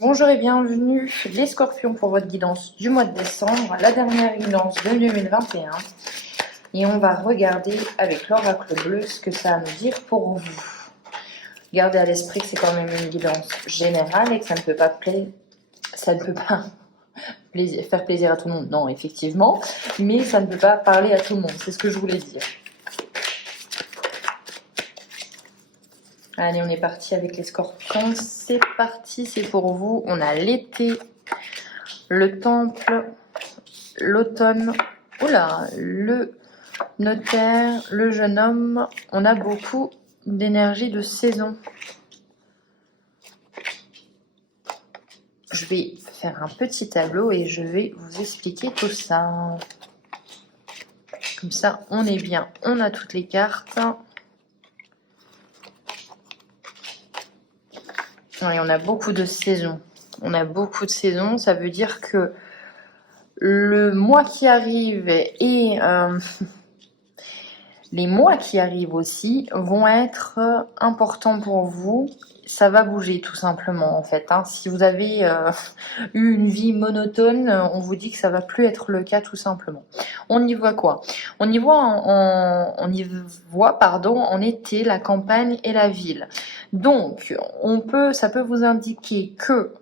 Bonjour et bienvenue les scorpions pour votre guidance du mois de décembre, la dernière guidance de 2021. Et on va regarder avec l'oracle bleu ce que ça a à nous dire pour vous. Gardez à l'esprit que c'est quand même une guidance générale et que ça ne peut pas faire plaisir à tout le monde. Non, effectivement, mais ça ne peut pas parler à tout le monde, c'est ce que je voulais dire. Allez, on est parti avec les scorpions. C'est parti, c'est pour vous. On a l'été, le temple, l'automne, oula, le notaire, le jeune homme. On a beaucoup d'énergie de saison. Je vais faire un petit tableau et je vais vous expliquer tout ça. Comme ça, on est bien. On a toutes les cartes. Oui, on a beaucoup de saisons. On a beaucoup de saisons. Ça veut dire que le mois qui arrive et les mois qui arrivent aussi vont être importants pour vous. Ça va bouger tout simplement en fait. Si vous avez eu une vie monotone, on vous dit que ça va plus être le cas tout simplement. On y voit quoi? On y voit en été la campagne et la ville. Donc ça peut vous indiquer que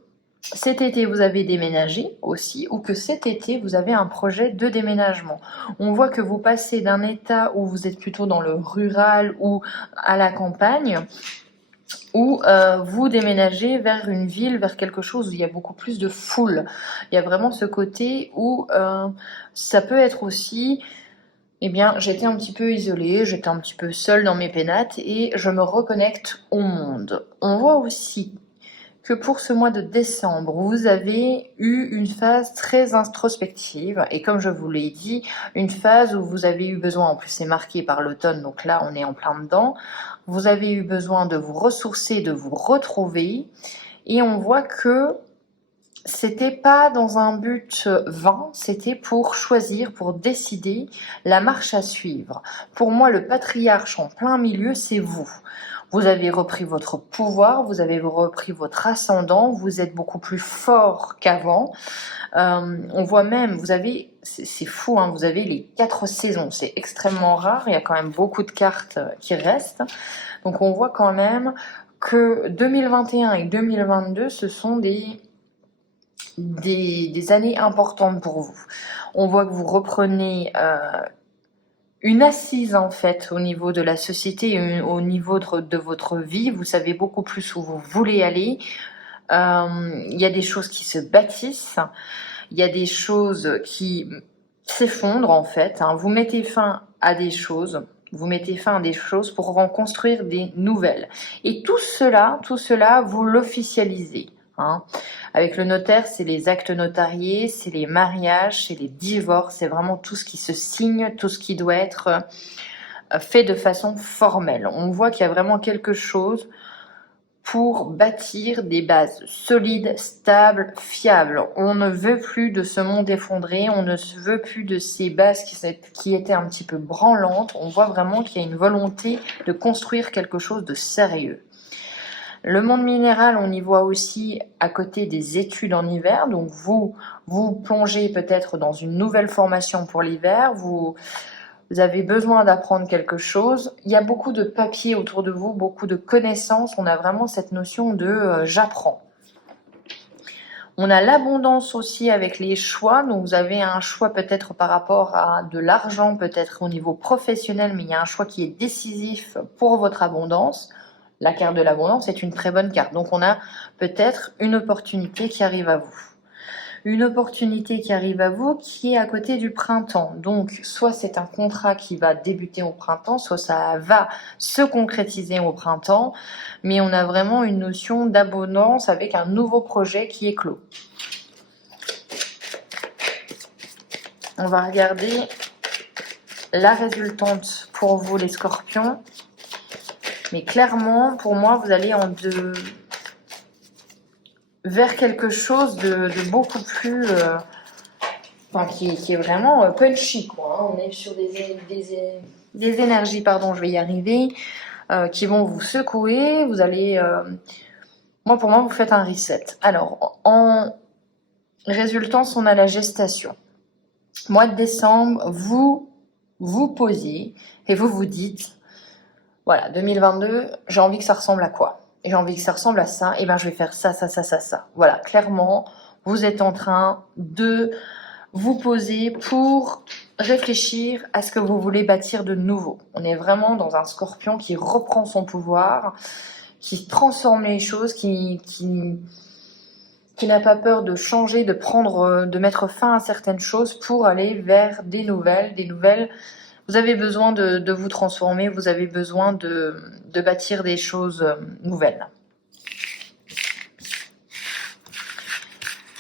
cet été, vous avez déménagé aussi, ou que cet été, vous avez un projet de déménagement. On voit que vous passez d'un état où vous êtes plutôt dans le rural ou à la campagne, ou vous déménagez vers une ville, vers quelque chose où il y a beaucoup plus de foule. Il y a vraiment ce côté où ça peut être aussi... Eh bien, j'étais un petit peu isolée, j'étais un petit peu seule dans mes pénates et je me reconnecte au monde. On voit aussi que pour ce mois de décembre, vous avez eu une phase très introspective et comme je vous l'ai dit, une phase où vous avez eu besoin, en plus c'est marqué par l'automne, donc là on est en plein dedans, vous avez eu besoin de vous ressourcer, de vous retrouver et on voit que c'était pas dans un but vain, c'était pour choisir, pour décider la marche à suivre. Pour moi, le patriarche en plein milieu, c'est vous. Vous avez repris votre pouvoir, vous avez repris votre ascendant, vous êtes beaucoup plus fort qu'avant. On voit même, c'est fou, vous avez les 4 saisons, c'est extrêmement rare, il y a quand même beaucoup de cartes qui restent. Donc on voit quand même que 2021 et 2022, ce sont des années importantes pour vous. On voit que vous reprenez une assise en fait au niveau de la société, au niveau de votre vie. Vous savez beaucoup plus où vous voulez aller. Il y a des choses qui se bâtissent. Il y a des choses qui s'effondrent en fait. Vous mettez fin à des choses. Vous mettez fin à des choses pour en construire des nouvelles. Et tout cela, vous l'officialisez. Avec le notaire, c'est les actes notariés, c'est les mariages, c'est les divorces, c'est vraiment tout ce qui se signe, tout ce qui doit être fait de façon formelle. On voit qu'il y a vraiment quelque chose pour bâtir des bases solides, stables, fiables. On ne veut plus de ce monde effondré, on ne veut plus de ces bases qui étaient un petit peu branlantes. On voit vraiment qu'il y a une volonté de construire quelque chose de sérieux. Le monde minéral, on y voit aussi à côté des études en hiver. Donc vous plongez peut-être dans une nouvelle formation pour l'hiver. Vous avez besoin d'apprendre quelque chose. Il y a beaucoup de papiers autour de vous, beaucoup de connaissances. On a vraiment cette notion de j'apprends. On a l'abondance aussi avec les choix. Donc vous avez un choix peut-être par rapport à de l'argent, peut-être au niveau professionnel, mais il y a un choix qui est décisif pour votre abondance. La carte de l'abondance est une très bonne carte. Donc on a peut-être une opportunité qui arrive à vous. Une opportunité qui arrive à vous qui est à côté du printemps. Donc soit c'est un contrat qui va débuter au printemps, soit ça va se concrétiser au printemps. Mais on a vraiment une notion d'abondance avec un nouveau projet qui est clos. On va regarder la résultante pour vous les scorpions. Mais clairement, pour moi, vous allez vers quelque chose de beaucoup plus... qui est vraiment punchy, quoi. On est sur des énergies, pardon, je vais y arriver, qui vont vous secouer. Vous allez... Pour moi, vous faites un reset. Alors, en résultance, on a la gestation. Mois de décembre, vous vous posez et vous vous dites, voilà, 2022, j'ai envie que ça ressemble à quoi? J'ai envie que ça ressemble à ça, et ben je vais faire ça, ça, ça, ça, ça. Voilà, clairement, vous êtes en train de vous poser pour réfléchir à ce que vous voulez bâtir de nouveau. On est vraiment dans un scorpion qui reprend son pouvoir, qui transforme les choses, qui n'a pas peur de changer, de mettre fin à certaines choses pour aller vers des nouvelles. Vous avez besoin de vous transformer, vous avez besoin de bâtir des choses nouvelles.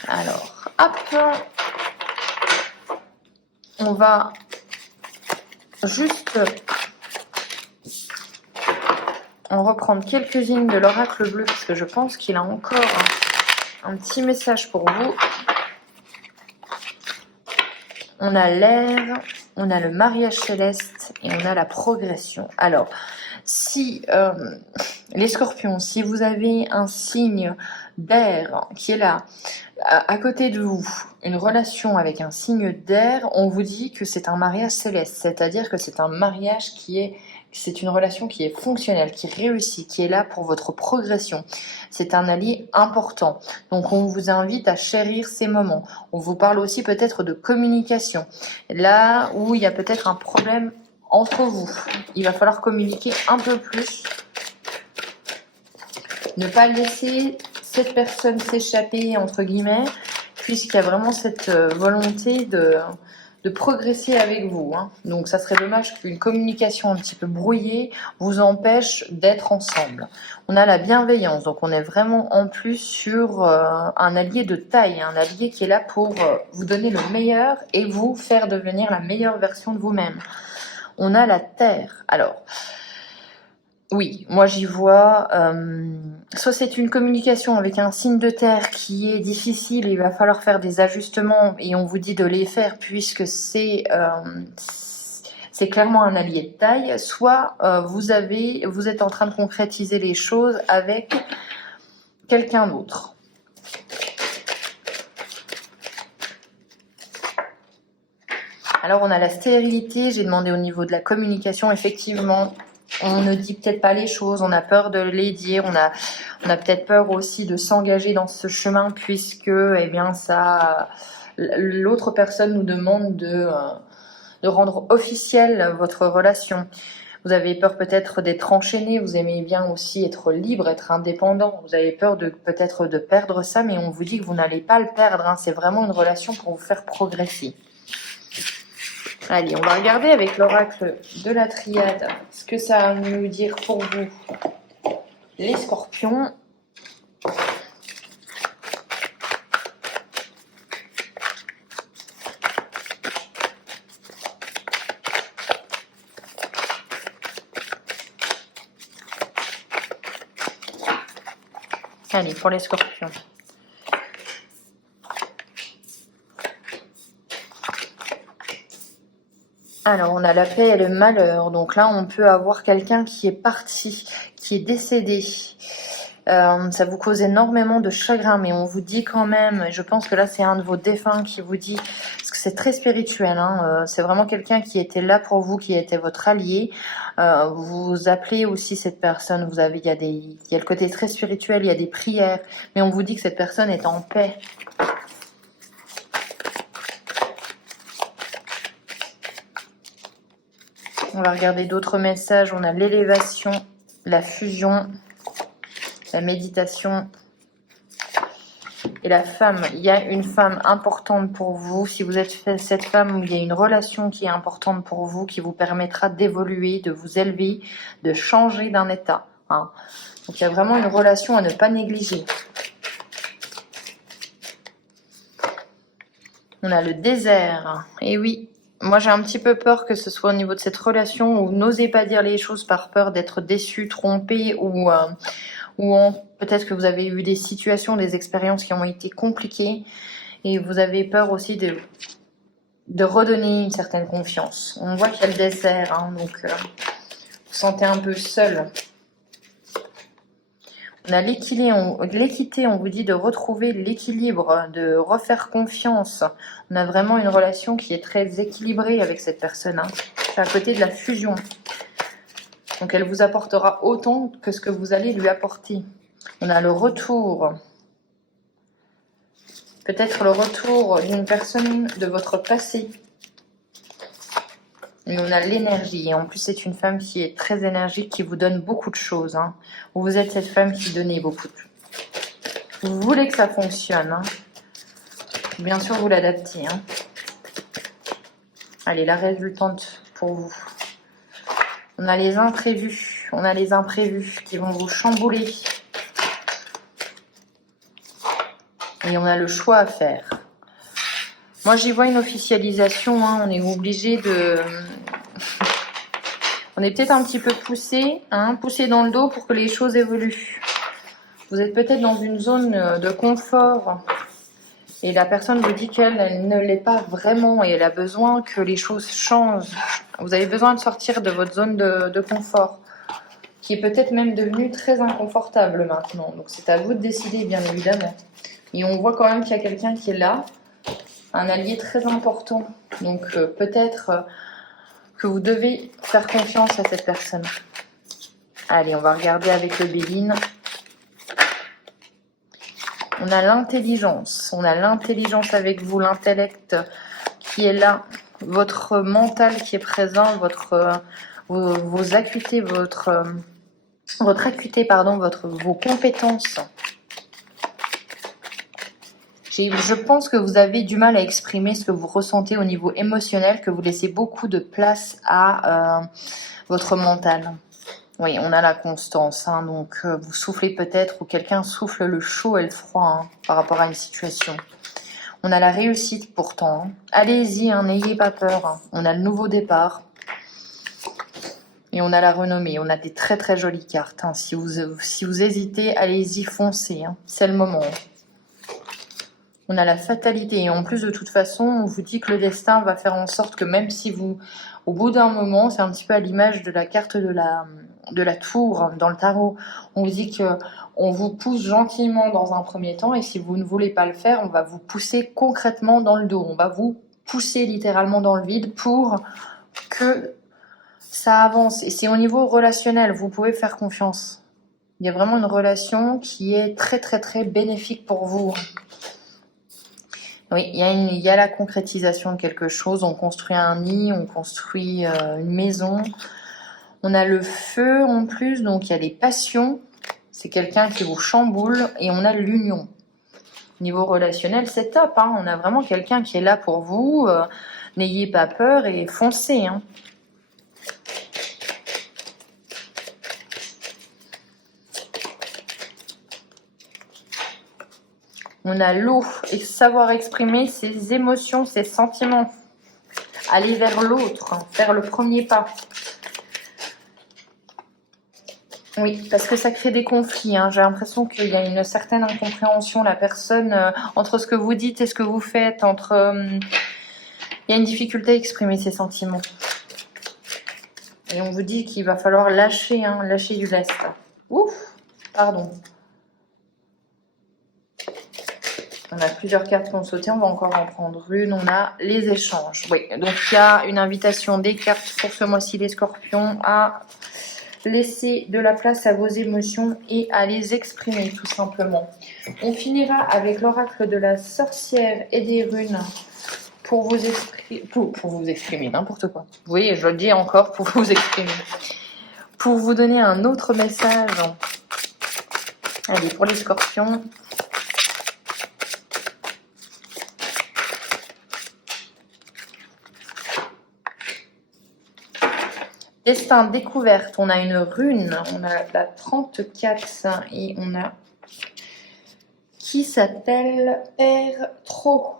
Alors, hop, on va juste en reprendre quelques-unes de l'oracle bleu parce que je pense qu'il a encore un petit message pour vous. On a l'air, on a le mariage céleste et on a la progression. Alors, si les scorpions, si vous avez un signe d'air qui est là, à côté de vous, une relation avec un signe d'air, on vous dit que c'est un mariage céleste, c'est-à-dire que c'est un mariage c'est une relation qui est fonctionnelle, qui réussit, qui est là pour votre progression. C'est un allié important. Donc on vous invite à chérir ces moments. On vous parle aussi peut-être de communication. Là où il y a peut-être un problème entre vous, il va falloir communiquer un peu plus. Ne pas laisser cette personne s'échapper, entre guillemets, puisqu'il y a vraiment cette volonté de progresser avec vous. Donc ça serait dommage qu'une communication un petit peu brouillée vous empêche d'être ensemble. On a la bienveillance, donc on est vraiment en plus sur un allié de taille, un allié qui est là pour vous donner le meilleur et vous faire devenir la meilleure version de vous-même. On a la terre. Alors, oui, moi j'y vois, soit c'est une communication avec un signe de terre qui est difficile, il va falloir faire des ajustements et on vous dit de les faire puisque c'est clairement un allié de taille, soit vous êtes en train de concrétiser les choses avec quelqu'un d'autre. Alors on a la stérilité, j'ai demandé au niveau de la communication, effectivement. On ne dit peut-être pas les choses, on a peur de les dire, on a peut-être peur aussi de s'engager dans ce chemin puisque l'autre personne nous demande de rendre officielle votre relation. Vous avez peur peut-être d'être enchaîné, vous aimez bien aussi être libre, être indépendant. Vous avez peur peut-être de perdre ça, mais on vous dit que vous n'allez pas le perdre. C'est vraiment une relation pour vous faire progresser. Allez, on va regarder avec l'oracle de la triade ce que ça va nous dire pour vous, les scorpions. Allez, pour les scorpions. Alors, on a la paix et le malheur. Donc là, on peut avoir quelqu'un qui est parti, qui est décédé. Ça vous cause énormément de chagrin, mais on vous dit quand même, je pense que là, c'est un de vos défunts qui vous dit, parce que c'est très spirituel, c'est vraiment quelqu'un qui était là pour vous, qui était votre allié. Vous appelez aussi cette personne, il y a le côté très spirituel, il y a des prières, mais on vous dit que cette personne est en paix. On va regarder d'autres messages. On a l'élévation, la fusion, la méditation et la femme. Il y a une femme importante pour vous. Si vous êtes cette femme, il y a une relation qui est importante pour vous, qui vous permettra d'évoluer, de vous élever, de changer d'un état. Donc il y a vraiment une relation à ne pas négliger. On a le désert. Et oui. Moi, j'ai un petit peu peur que ce soit au niveau de cette relation où n'osez pas dire les choses par peur d'être déçu, trompé ou peut-être que vous avez eu des situations, des expériences qui ont été compliquées et vous avez peur aussi de redonner une certaine confiance. On voit qu'il y a le désert, donc vous vous sentez un peu seul. On a l'équité, on vous dit de retrouver l'équilibre, de refaire confiance. On a vraiment une relation qui est très équilibrée avec cette personne. C'est à côté de la fusion. Donc elle vous apportera autant que ce que vous allez lui apporter. On a le retour. Peut-être le retour d'une personne de votre passé. Et on a l'énergie. Et en plus, c'est une femme qui est très énergique, qui vous donne beaucoup de choses. Vous êtes cette femme qui donnait beaucoup. Vous voulez que ça fonctionne. Bien sûr, vous l'adaptez. Allez, la résultante pour vous. On a les imprévus. On a les imprévus qui vont vous chambouler. Et on a le choix à faire. Moi, j'y vois une officialisation. On est obligé de... On est peut-être un petit peu poussé, poussé dans le dos pour que les choses évoluent. Vous êtes peut-être dans une zone de confort. Et la personne vous dit qu'elle ne l'est pas vraiment. Et elle a besoin que les choses changent. Vous avez besoin de sortir de votre zone de confort. Qui est peut-être même devenue très inconfortable maintenant. Donc c'est à vous de décider, bien évidemment. Et on voit quand même qu'il y a quelqu'un qui est là. Un allié très important. Donc peut-être que vous devez faire confiance à cette personne. Allez, on va regarder avec le Béline. On a l'intelligence. On a l'intelligence avec vous, l'intellect qui est là. Votre mental qui est présent, vos acuités, votre acuité, pardon, vos compétences. Je pense que vous avez du mal à exprimer ce que vous ressentez au niveau émotionnel, que vous laissez beaucoup de place à votre mental. Oui, on a la constance, donc vous soufflez peut-être, ou quelqu'un souffle le chaud et le froid par rapport à une situation. On a la réussite pourtant. Allez-y, n'ayez pas peur. On a le nouveau départ. Et on a la renommée. On a des très très jolies cartes. Si vous hésitez, allez-y, foncez. C'est le moment. On a la fatalité. Et en plus, de toute façon, on vous dit que le destin va faire en sorte que même si vous, au bout d'un moment, c'est un petit peu à l'image de la carte de la tour dans le tarot, on vous dit qu'on vous pousse gentiment dans un premier temps et si vous ne voulez pas le faire, on va vous pousser concrètement dans le dos. On va vous pousser littéralement dans le vide pour que ça avance. Et c'est au niveau relationnel, vous pouvez faire confiance. Il y a vraiment une relation qui est très très très bénéfique pour vous. Oui, il y a la concrétisation de quelque chose. On construit un nid, on construit une maison. On a le feu en plus, donc il y a des passions. C'est quelqu'un qui vous chamboule. Et on a l'union. Niveau relationnel, c'est top. On a vraiment quelqu'un qui est là pour vous. N'ayez pas peur et foncez. On a l'eau et savoir exprimer ses émotions, ses sentiments. Aller vers l'autre, faire le premier pas. Oui, parce que ça crée des conflits. J'ai l'impression qu'il y a une certaine incompréhension, la personne, entre ce que vous dites et ce que vous faites. Il y a une difficulté à exprimer ses sentiments. Et on vous dit qu'il va falloir lâcher du lest. Ouf, pardon. On a plusieurs cartes qui ont sauté, on va encore en prendre une. On a les échanges. Oui, donc il y a une invitation des cartes pour ce mois-ci, les scorpions, à laisser de la place à vos émotions et à les exprimer tout simplement. On finira avec l'oracle de la sorcière et des runes pour vous exprimer, n'importe quoi. Oui, je le dis encore, pour vous exprimer. Pour vous donner un autre message. Allez, pour les scorpions. Destin, découverte, on a une rune, on a la 34 et on a qui s'appelle Père Trop.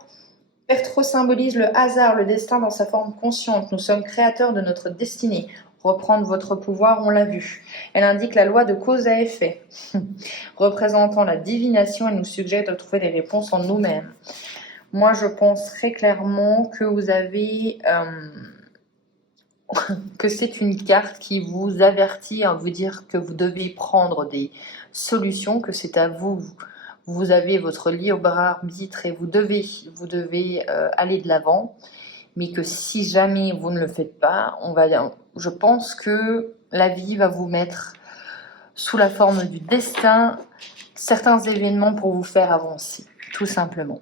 Père Trop symbolise le hasard, le destin dans sa forme consciente. Nous sommes créateurs de notre destinée. Reprendre votre pouvoir, on l'a vu. Elle indique la loi de cause à effet. Représentant la divination, elle nous suggère de trouver des réponses en nous-mêmes. Moi, je pense très clairement que vous avez... que c'est une carte qui vous avertit à vous dire que vous devez prendre des solutions, que c'est à vous. Vous avez votre libre arbitre et vous devez aller de l'avant. Mais que si jamais vous ne le faites pas, je pense que la vie va vous mettre sous la forme du destin certains événements pour vous faire avancer, tout simplement.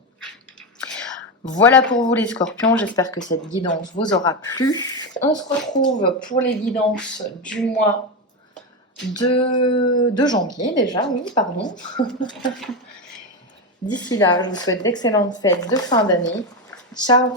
Voilà pour vous les scorpions, j'espère que cette guidance vous aura plu. On se retrouve pour les guidances du mois de janvier déjà, oui, pardon. D'ici là, je vous souhaite d'excellentes fêtes de fin d'année. Ciao!